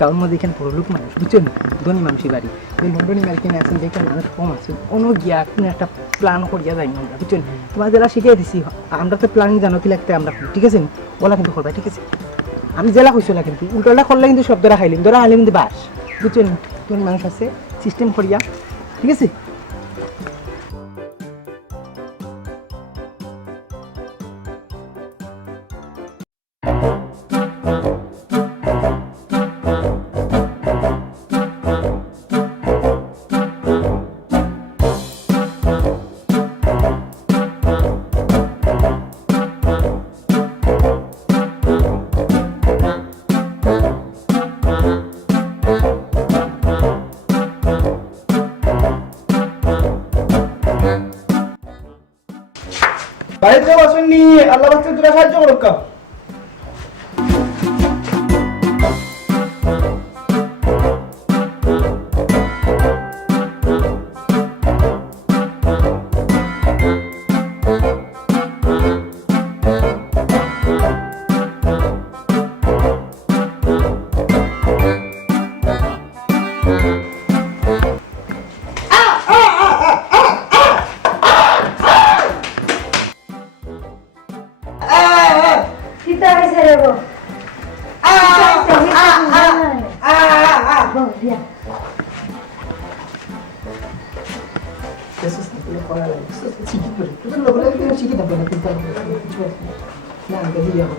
গাঁওর মধ্যে এখানে বড় লোক মানুষ বুঝছেন ধনী মানুষই বাড়ি। এই লন্ডনে মার্কিনে আছেন দেখেন মানুষ কম আছে। কোনো গিয়া কোনো একটা প্ল্যান করিয়া যাই আমরা বুঝছেন তোমার যারা শিখিয়ে দিছি, আমরা তো প্ল্যানিং জানো কি লাগতে আমরা। ঠিক আছে? ওলা কিন্তু করবা, ঠিক আছে? আমি জেলা কইছিল কিন্তু। উল্টোটা করলে কিন্তু শব্দটা খাইলিম ধরা খাইলে কিন্তু বাস। বুঝছেন ধনী মানুষ আছে সিস্টেম করিয়া, ঠিক আছে? chiquita, pero la pintaron. Nada, que digamos.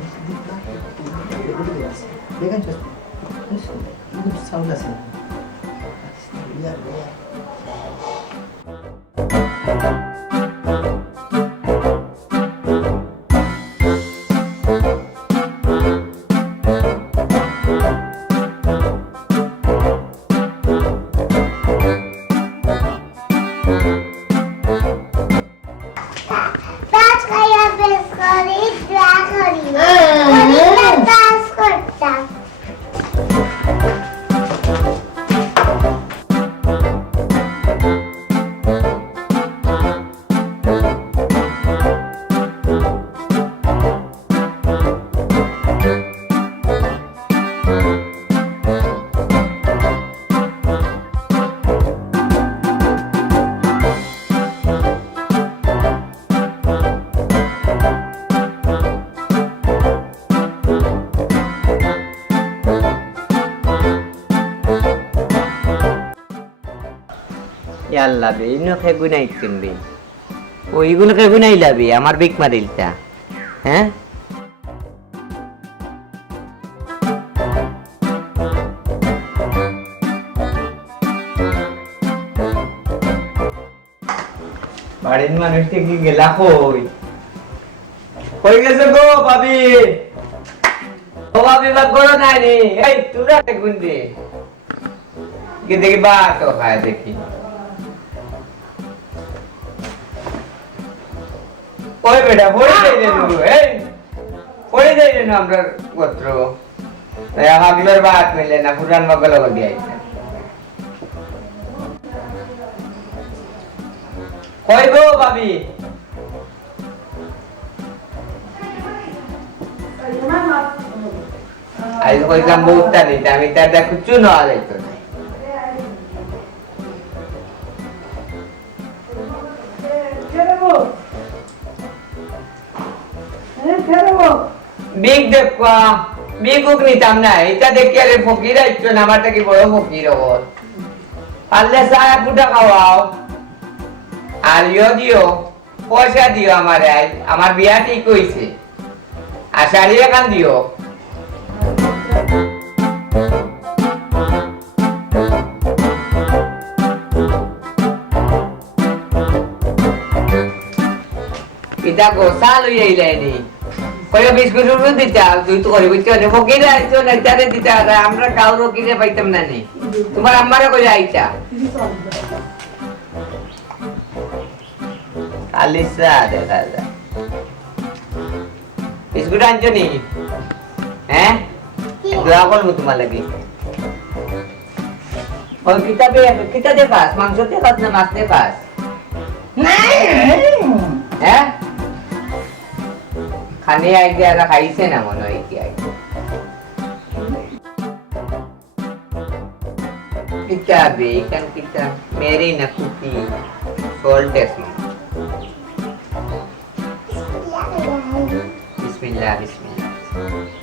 Llegan, yo. Eso. No se habla así. Hasta el día real. ইয়াল্লা বে ইনো খে গুনাই কিনবি? ওইগুলো খে গুনাইলা বে আমার বিক মারিলটা হ্যাঁ? বাড়ির মানুষ থেকে গেলা কই? কই গেছে গো ভাবি? ও ভাবি বা করো নাই নি এই, তুরা দেখুন দে দেখি বা তো খায় দেখি। ওই বেটা? পড়ে যাই রে নুরু এই। পড়ে যাই রে না গোত্র। এই হাগলের বাত মিলে না পুরান মগল গদি আইছে। কই গো ভাবি? আজ কইতাম বহুতটা নিতে আমি তার দেখো চুনো আলাইতো না বিগ দেখবা বিগ উক নিতাম না এটা দেখি আরে ফকির আইছো না আমার কি বড় ফকির হব। পারলে সারা ফুটা খাওয়াও। আর ইয় দিও, পয়সা দিও আমার আমার বিয়া ঠিক হইছে। আর শাড়ি এখান দিও। এটা গোসা লই আইলাইনি কই বিস্কুট উঠু দিতা তুই তো করি বুঝছ না ফকিরে আইছো না তারে দিতা আমরা কাউরো কিনে পাইতাম না নি। তোমার আম্মারে কই আইতা। আলিসা দেখা যায় বিস্কুট আনছো নি? হ্যাঁ? দোয়া করব তোমার লাগি। ওই কিতাবে কিতাবে পাস মাংস দিয়ে পাস না মাছ দিয়ে পাস হ্যাঁ? খানি আই গিয়া আর খাইছে না মনে হয় কি কিতাবে এখান কিতাব মেরি না কুটি সল্ট আছে বিসমিল্লাহ বিসমিল্লাহ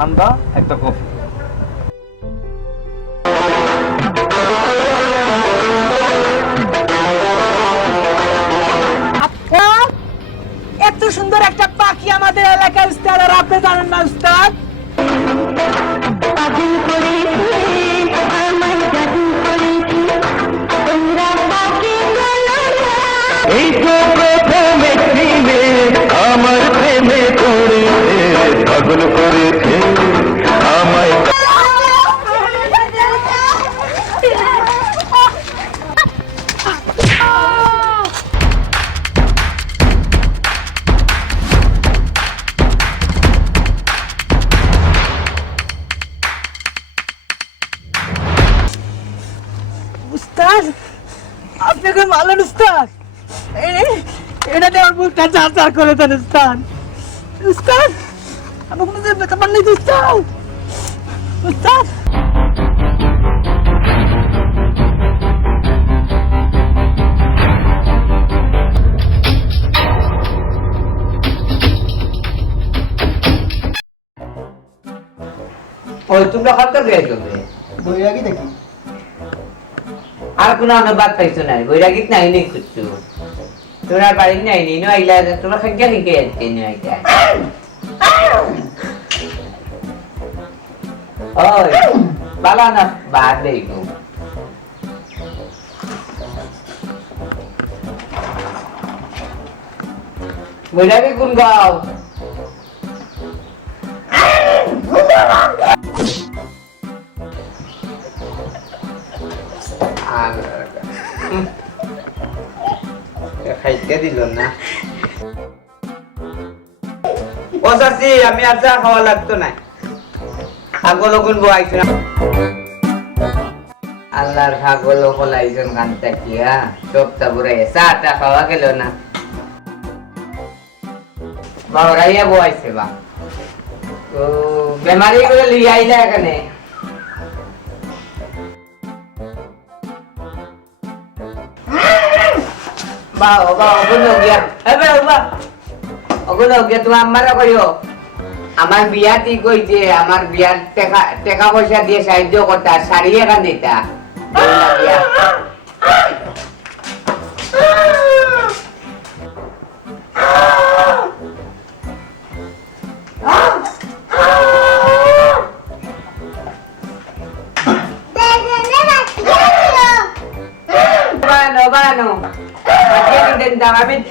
ঠান্ডা উস্তাদ আপনাকে মালেন উস্তাদ? এটা দেওয়ার বুকটা চার চার করে দেন উস্তাদ। উস্তাদ আমি কোনো যে ব্যাপার নেই উস্তাদ? উস্তাদ। ওই তোমরা কত গেছো বে? বৈরাগী দেখি। আর কোনো অনুবাদ পাইছো নাই? বৈরাগীত নাই নি খুঁজছো তোমরা বাড়ির নাই নি? আইলা তোমরা খাইয়া শিখে যাচ্ছে নি আইতা? ওই বালা না, বাদ দেই গো বৈরাগী কোন গাও? খাইতে দিল না ও আমি আর চা খাওয়া লাগতো না ছাগল গুনবো আইছো না আল্লাহর ছাগল হলাইছেন গানটা কিয়া সবটা বুড়াই চাটা খাওয়া গেল না বাবরাইয়া বয়াইছে বা। তো বেমারি করে লিয়ে আইলা এখানে বা বা অগুন গিয়া এবে বা অগুন গিয়া তুমি আমারা করিও আমার বিয়াতি কই যে আমার বিয়ার টাকা টাকা পয়সা দিয়ে, সাহায্য করতা শাড়ি এখান দিতা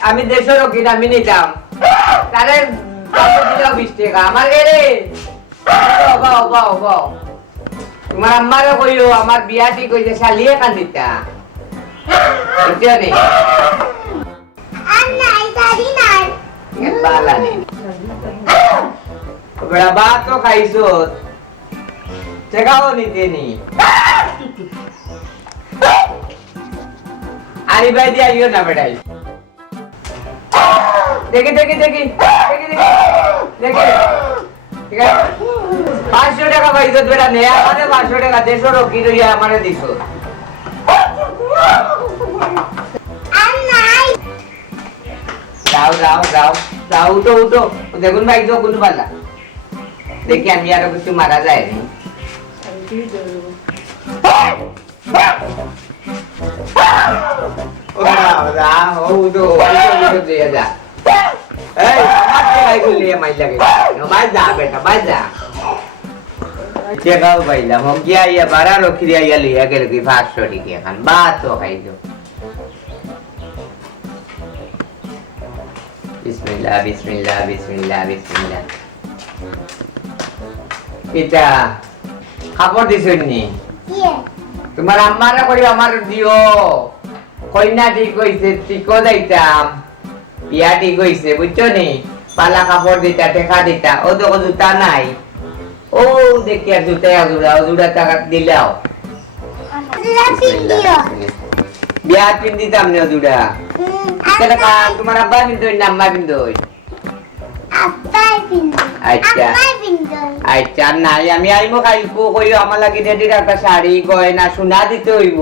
আমি আমি দেশের রকিন আমি নিতাম। দিল বিশ টাকা? আমার গেলে তোমার আম্মারও কইও, আমার বিয়া ঠিক হয়েছে শালিয়ে কান্দিতা। নি? আর ভাই, দিয়ে না বেড়াই। দেখি দেখি দেখি দেখি দেখি দেখি ঠিক আছে পাঁচশো টাকা পাইছো বেটা নে আমাদের পাঁচশো টাকা দেড়শো রকি রইয়া আমারে দিছো যাও যাও যাও যাও উঠো উঠো দেখুন ভাই তো কোন পাল্লা দেখি আমি আরও কিছু মারা যায় ও ও উঠো উঠো দিয়ে যা এই আমার ইয়া ইয়া কি নি ইয়ে তোমার আম্মারা করি আমার দিও কইনা ঠিক কইছে ঠিকও যাইতাম ঠিক কইছে বুঝছ নি? পালা কাপড় দিতা টেকা দিতা ও তো জুতা নাই। ও দেখি আর জুতা জুড়া ও জুড়া টাকা দিলাও বিয়া পিন দিতাম না জুড়া তোমার আব্বা পিন্দই না আম্মা পিন্দই আচ্ছা। আচ্ছা নাই আমি আইমো কাইকো কইও আমার লাগি রেডি একটা শাড়ি গয়না সোনা দিতে হইব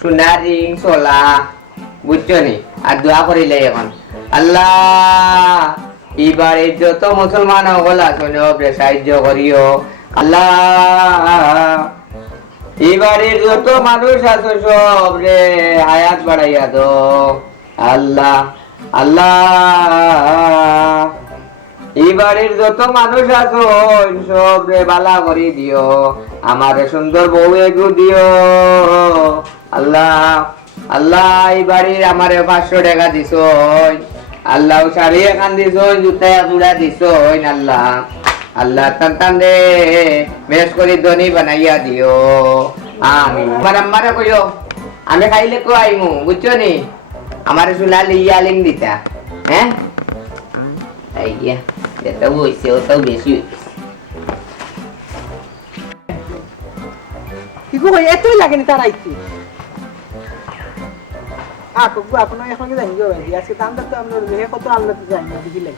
সোনা রিং সোলা বুঝছ নি? আর দোয়া করিলে এখন। আল্লাহ, এবারে যত মুসলমান হল আসনে সাহায্য করিও। আল্লাহ, এবারে যত মানুষ আছো সব রে হায়াত বাড়াইয়া দো আল্লাহ আল্লাহ এবারের যত মানুষ আছো সব রে বালা করে দিও। আমার সুন্দর বউ এগু দিও। আল্লাহ আল্লাহ এবারের আমারে পাঁচশো টাকা দিছ আল্লাহ শাড়ি এখান দিছ জুতা জুড়া দিছ আল্লাহ। আল্লাহ তান তান রে বেশ করে ধনী বানাইয়া দিও। আমি আমার আম্মারে কইও আমি খাইলে কো আইমু বুঝছ নি? আমার সোনা লিয়া লিং দিতা হ্যাঁ? Aiyah, dia tahu isi tahu biasa. Ego ভাই এতই লাগেনি তার আকো আপনার এখন কি জানি গো আজকে দামটা তো আমরা রেহে কত আল্লাহ তো জানি বুঝিলে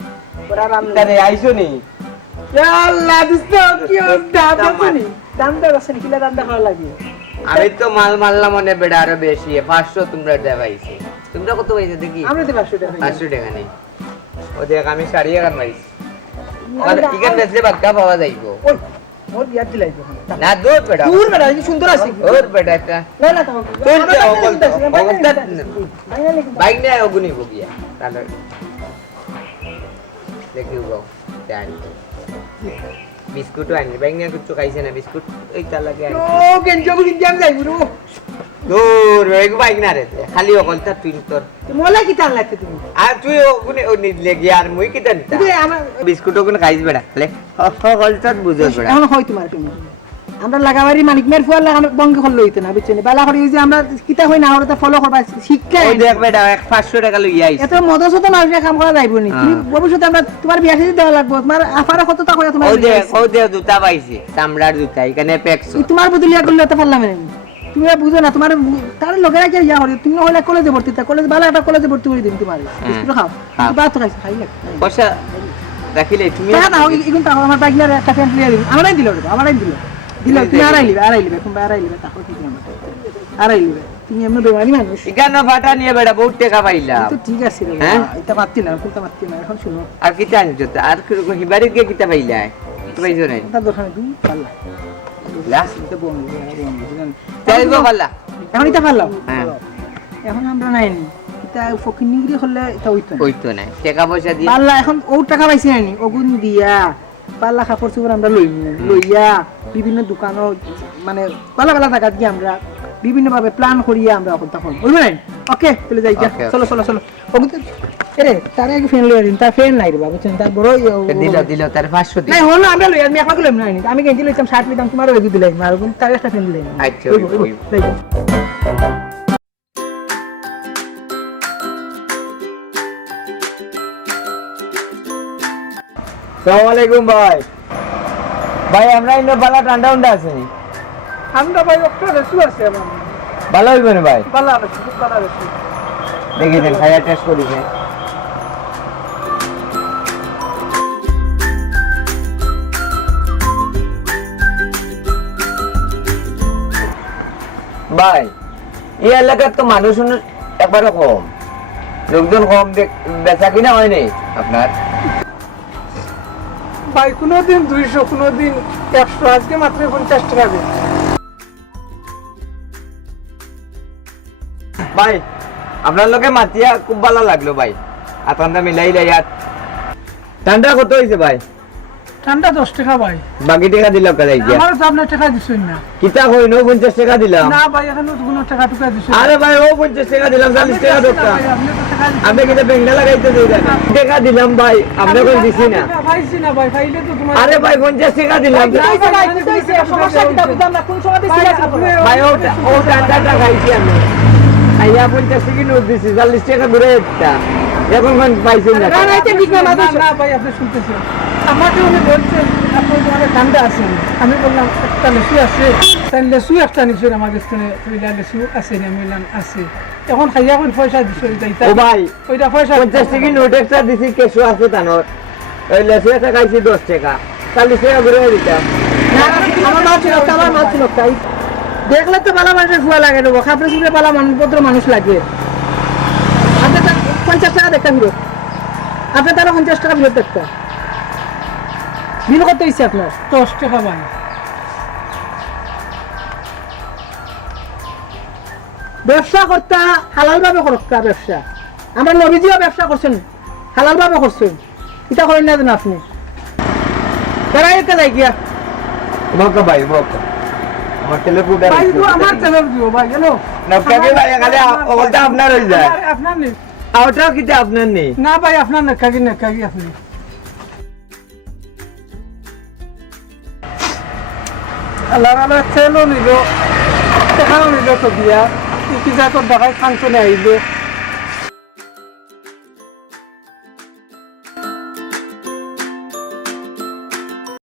ওরা রাম তারে আইছো নি? আল্লাহ দিস কি দাম আছে আছে লাগে। আমি তো মাল মারলাম মনে বেড়া আরও বেশি। পাঁচশো তোমরা দেবাইছি তোমরা কত পাইছো দেখি? আমরা তো পাঁচশো টাকা নেই ও দেখ আমি শাড়ি এখান পাইছি ইখান বেচলে বাক্কা পাওয়া যাইবো। মোর বিয়ার দিলাই না দূর বেড়া দূর এই সুন্দর আছে। বেটা একটা। না না তো তুই যে অকল তো, বাইক নিয়ে অগুনি বগিয়া। তাহলে দেখি গো জানি বিস্কুটও আনি বাইক নিয়ে কিছু খাইছে না বিস্কুট তার লাগে ও গেঞ্জি আমি গেঞ্জি যাইব দূর এগু বাইক না রে খালি অকলটা তুই তোর। মোলা কি টান লাগছে তুমি? আর তুই ওগুনে ও নিলে গিয়ে আর মুই কিটা নিতা তুমি আমার বিস্কুট ওগুনে খাইছ বেড়া খালে। অকলটা বুঝো বেড়া। এখন হয় তোমার তুমি। আমরা লাগাবাড়ি মানিক মের ফুয়ার লাগানো বঙ্গে করলে হইতো না বুঝছেন বালা করে যে আমরা কিতা হই না ওরা ফলো করবা শিক্ষা ওই দেখ বেটা এক পাঁচশো টাকা লই আইস এত মদত সত মানুষের কাম করা যাইব নি। তুমি হ্যাঁ। ভবিষ্যতে আমরা তোমার বিয়া সাজি দেওয়া লাগবো। তোমার আফারে কত টাকা তোমার ও হইছে। ও দেখ জুতা পাইছে চামড়ার জুতা এখানে পেকশো ই তোমার বদলিয়া করলে এত পারলাম না। তুমি বুঝো না তোমার তার লোকেরা কি ইয়া করে তুমি হইলে কলেজে ভর্তি তা কলেজ ভালো একটা কলেজে ভর্তি করে দিন তোমার খাও। তো খাই লাগ পয়সা রাখিলে তুমি টাকা নাও এখন টাকা আমার বাইক নিয়ে একটা ফ্যান লিয়ে দিন আমারই দিল আমারই দিল। দিল তুমি আড়াই লিবে আড়াই লিবে তুমি আড়াই লিবে তারপর কি আড়াই লিবে তুমি এমনি মানুষ এখানে ফাটা নিয়ে বেড়া বহুত টাকা পাইলাম তো ঠিক আছে রে এটা পারতি না কিন্তু পারতি না এখন শুনো। আর আনছো তো? আর হিবারিত গিয়ে কিতা পাইলাই? তো পাইছো নেই তুমি পারলা লা? এখন পারলাম হ্যাঁ। এখন আমরা নাইনি। এটা ফকির নিগরি হলে এটা হইতো না। ওই তো টাকা পয়সা দিয়ে পাল্লা এখন ও টাকা পাইছি নাইনি। ওগুন দিয়া পাল্লা কাপড় চোপড় আমরা লই লইয়া বিভিন্ন দোকানও মানে পালা পালা টাকা দিয়ে আমরা বিভিন্ন ভাবে প্ল্যান করিয়া আমরা এখন তখন। বুঝলেন? ওকে চলে যাই. চলো চলো চলো। এরে তার আগে ফ্রেন্ড লইয়া দিন তার ফ্রেন্ড নাই রে বাবা বুঝছেন? বড় দিল দিল তার পাঁচশো দিল। নাই হল আমরা লইয়া আমি একলা লইম না আমি গেঞ্জি লইতাম শার্ট লইতাম তোমারও এগি দিলাই আর তার একটা ফ্রেন্ড লইলাম আচ্ছা। সালাম আলাইকুম ভাই। ভাই আমরা ইন্দো বালা ঠান্ডা উন্ডা আছে। আমরা ভাই একটা রেসু আছে ভালো হইব না ভাই? ভালো আছে ভালো আছে দেখি দেন খাইয়া টেস্ট করি ভাই এই এলাকার তো মানুষ একবারে কম। লোকজন কম বেচা কিনা হয়নি আপনার। ভাই কোনো দিন দুইশো কোনো দিন একশো আজকে মাত্র পঞ্চাশ টাকা দিন ভাই আপনার লোকে মাতিয়া খুব ভালো লাগল ভাই। আপনারা মিলাই লাই আর ঠান্ডা কত হয়েছে ভাই? ঠান্ডা দশ টাকা ভাই। বাকি টাকা দিলাম কাদাই গিয়া আমারও তো আপনার টাকা দিচ্ছেন না। কিতা হইন পঞ্চাশ টাকা দিলাম। না ভাই এখানে কোনো টাকা টুকা দিচ্ছেন আরে ভাই ও পঞ্চাশ টাকা দিলাম চল্লিশ টাকা দরকার। আপনি তো টাকা দিচ্ছেন আমি কিন্তু বেঙ্গলা লাগাইতে দিই না? টাকা দিলাম ভাই আমরা কোন দিছি না। পাইছি না ভাই পাইলে তো তোমার আরে ভাই পঞ্চাশ টাকা দিলাম। ভাই ও ও টাকাটা খাইছি আমি। আইয়া পঞ্চাশ টাকা নোট দিছি চল্লিশ টাকা ঘুরে একটা। এখন কোন পাইছি না? না, না, না, ভাই, আপনি শুনতেছেন। আমাকে উনি বলছেন, আপনি তোমাদের ঠান্ডা আছেন। আমি বললাম, একটা লেসু আছে। তাই লেসু একটা নিছেন আমার কাছ লেসু আছে আমি বললাম, আছে। এখন খাইয়া কোন পয়সা দিছো এটা? এটা- ও ভাই ওইটা পয়সা পঞ্চাশ টাকা নোট একটা দিছি কেসু আছে তানোর ওই লেসু একটা খাইছি দশ টাকা চল্লিশ টাকা ঘুরে দিতাম আমার মাল ছিল, আমার মাল ছিল, তাই। দেখলে তো ভালো মানুষের ফুয়া লাগে নেব খাপড়ে চুপড়ে ভালো মানুষ ভদ্র মানুষ লাগে আপনি পঞ্চাশ টাকা দেখতে ফিরত আপনি তারা পঞ্চাশ টাকা ফিরত দেখতে বিল কত হয়েছে আপনার? দশ টাকা ভাই। ব্যবসা করতে হালাল ভাবে করতা ব্যবসা। আমার নবীজিও ব্যবসা করছেন হালাল ভাবে করছেন। এটা করেন না যেন আপনি। তারা এটা যাই গিয়া। বকা ভাই বকা আমার টেলিফোনটা ভাই আমার চ্যানেল দিও ভাই জানো না, ভাই, এখানে ওটা আপনার যায়। আপনার নেই। আপনার নেই? না ভাই আপনার না কাকি আপনি। আল্লাহ তেলও নিল দেখাও নিল তো দিয়া কি যা তোর দেখায় ফাংশনে আইবে